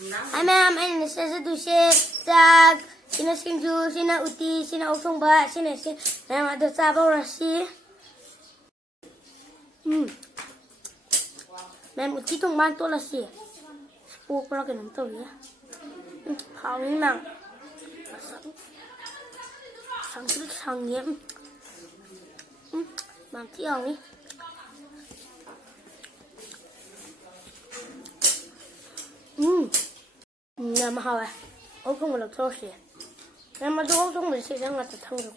Hi ma'am, anh sẽ du xe sa sina sinju sina uti sina ufong ba sina sin ma'am ada sa bao ra si ma'am uti tong man to la si spook ra cái nắm tàu nhé hào những nặng sáng trước sáng nhiễm mang tí hồng đi nhà mà hào à ông không có được thô xỉ nhà mà tôi không được xỉ ra ngặt thật không được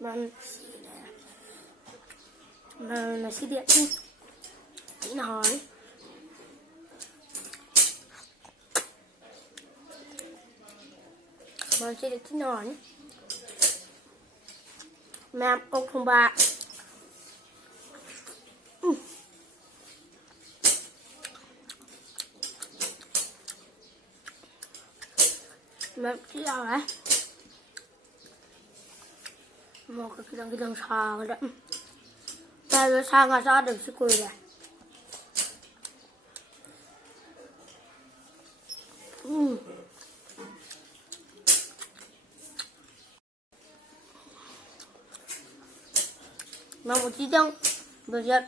mà xỉ điện đi tí nào hỏi mà xỉ điện tí nào hỏi mẹ ông không bà mẹ tí nào đấy một cái đằng xa cái đậm ta vừa sang ngã ra được sức quỳ này mà một tí trong vừa giật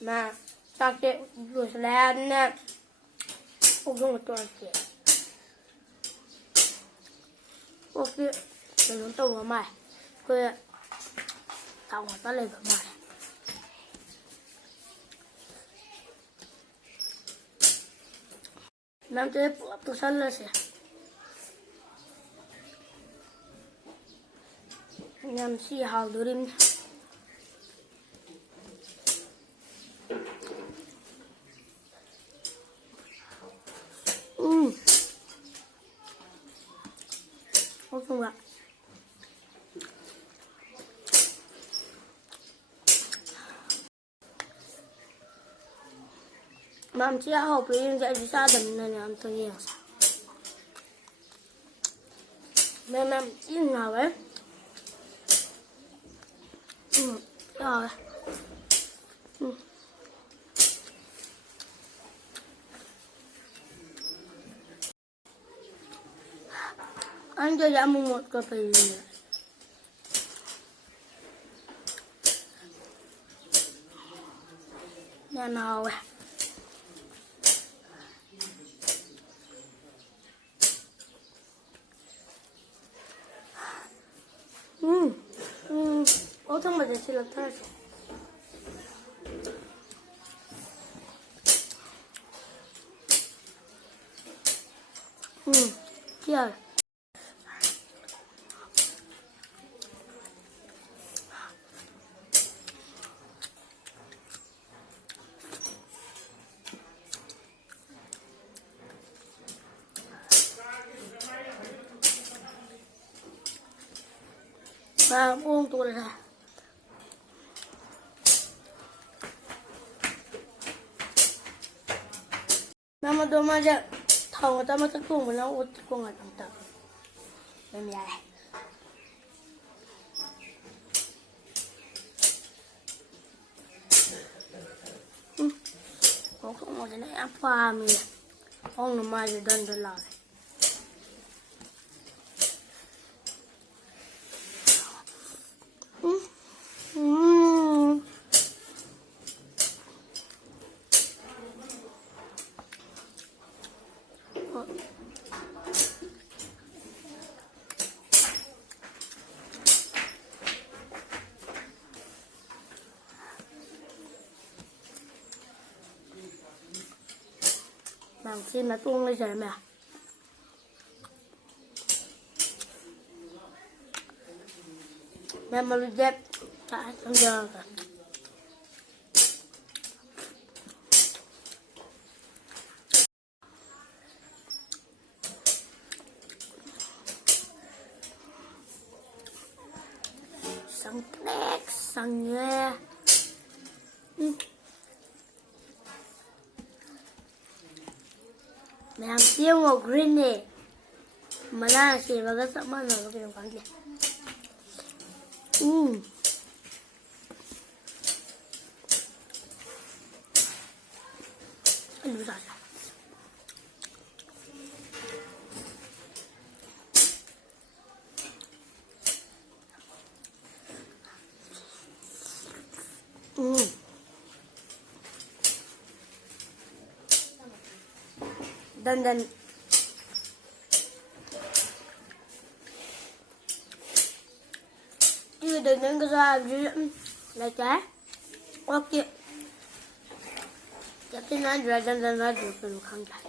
mà sang tệ vừa làm nè không dùng một tuần kìa ok rồi nó tàu vào mày quê tàu của ta lên vào mày nam chơi tôi sẵn lên xe nhằm xì hào đưa đi không ạ Mam chỉ học về dạy gì sao đừng nên làm tôi nhiều sao mẹ chỉ nào ấy rồi anh cho giá mua một cà phê nhà nào à ô thông mà chỉ là thôi chưa và uống tôi là nama đồ mà giờ thầu người ta mới tới cùng với nó uống cùng ở trong tàu em dài không có cái này áp pha mình không nó mai giờ đơn đơn lại bằng xin nó tuông lên rồi mà mẹ mà luôn dép tại trong giờ cả sang tét sang nghe mẹ làm tiêu ngọc green này mà ra chỉ vào cái sợi măng rồi cái đồng quán kìa anh đủ rồi dan chưa được những cái ra là trái ok chắc chắn là rồi dan là được rồi không phải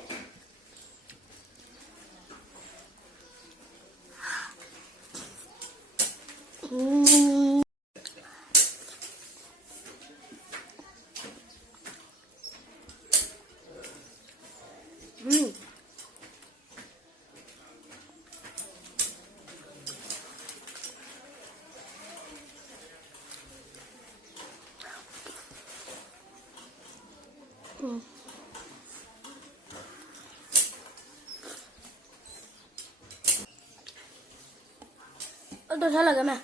tôi thấy là cái này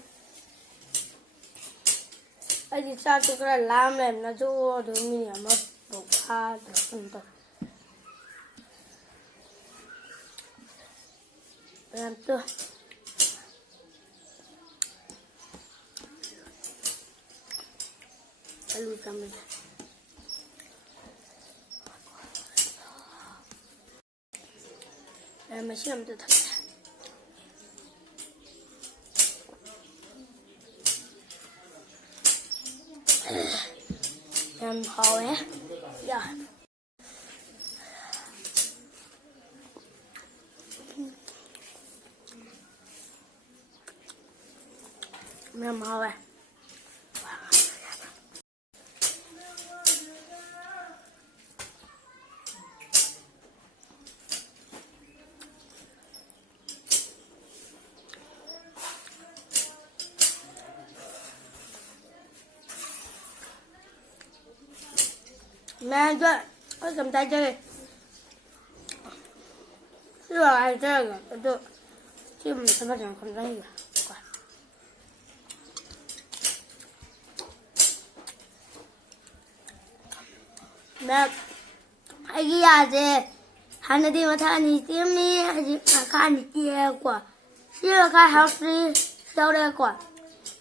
ai thì sao tôi cái làm này nó cho được mình mà bốc pha được không được làm tôi alu kami masih làm tôi thật làm hồi á giờ làm hồi à mẹ chơi có cầm tay chơi chứ là ai chơi rồi tôi chứ mình không bắt không thấy rồi mẹ ai kia gì hắn đi mà thằng đi tìm mi khai đi kia quả chứ là khai học đi sau đây quả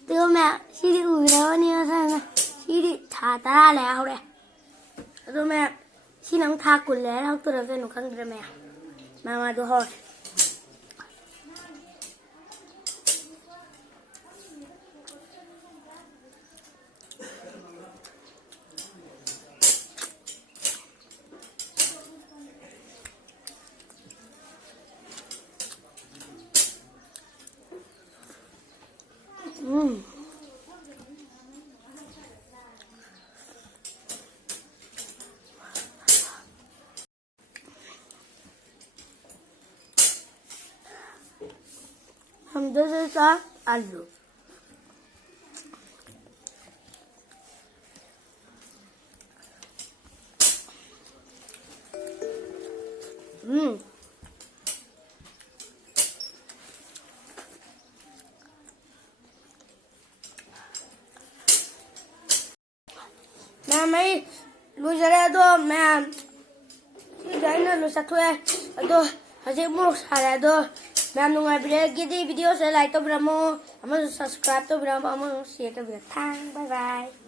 tiêu mẹ chỉ đi ủi đó như thế này chỉ đi thả ta lại học đây rồi mẹ xin ông tha quần lẽ học tôi được nó khăn rồi mẹ mà tôi hỏi không tới đó ăn được mẹ mấy lui ra đây thôi mẹ cái đấy nó lui sát thôi tôi hãy mua xả lại thôi mẹ nung ai video sẽ like tôi bấm subscribe tôi bấm share tôi bấm thang bye bye